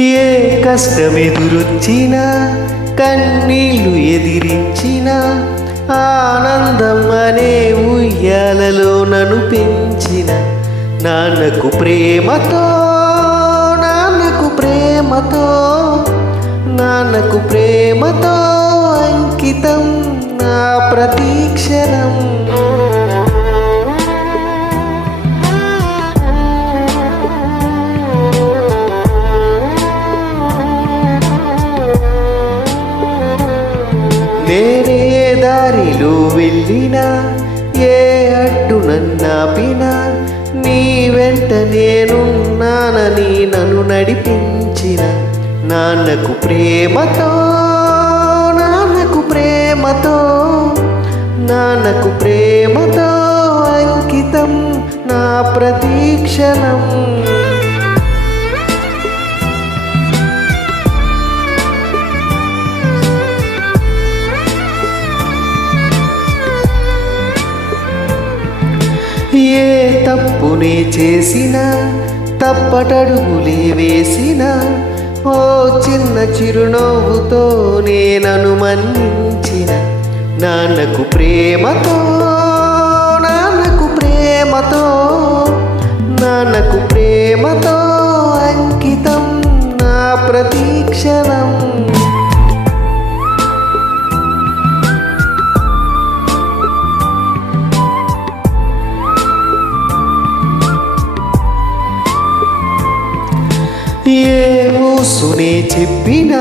ఏ కష్టమెదురొచ్చినా కన్నీళ్లు ఎదిరించిన ఆనందం అనే ఉయ్యాలలో నన్ను పెంచిన నాన్నకు ప్రేమతో నాన్నకు ప్రేమతో నాన్నకు ప్రేమతో అంకితం నా ప్రతీక్షణం. నేనే దారిలో వెళ్ళినా ఏ అడ్డు నన్నాపినా నీ వెంట నేనున్నానని నన్ను నడిపించిన నాన్నకు ప్రేమతో నాన్నకు ప్రేమతో నాన్నకు ప్రేమతో అంకితం నా ప్రతీక్షణం. ఏ తప్పునే చేసినా తప్పటడుగులే వేసిన ఓ చిన్న చిరునవ్వుతో నేనను మన్నించిన నాన్నకు ప్రేమతో నాన్నకు ప్రేమతో నాన్నకు ప్రేమతో అంకితం నా ప్రతీక్షణం. ఏ ఊసునే చెప్పినా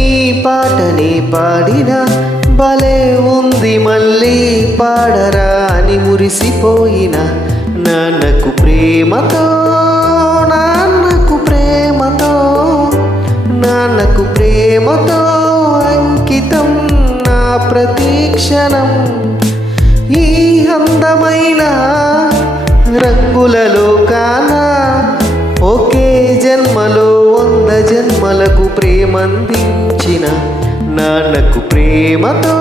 ఈ పాటనే పాడినా భలే ఉంది మళ్ళీ పాడరా అని మురిసిపోయిన నాన్నకు ప్రేమతో నాన్నకు ప్రేమతో నాన్నకు ప్రేమతో అంకితం నా ప్రతీక్షణం. ఈ అందమైన రంగులలో కానా ఒకే జన్మలో 100 జన్మలకు ప్రేమందించిన నాన్నకు ప్రేమతో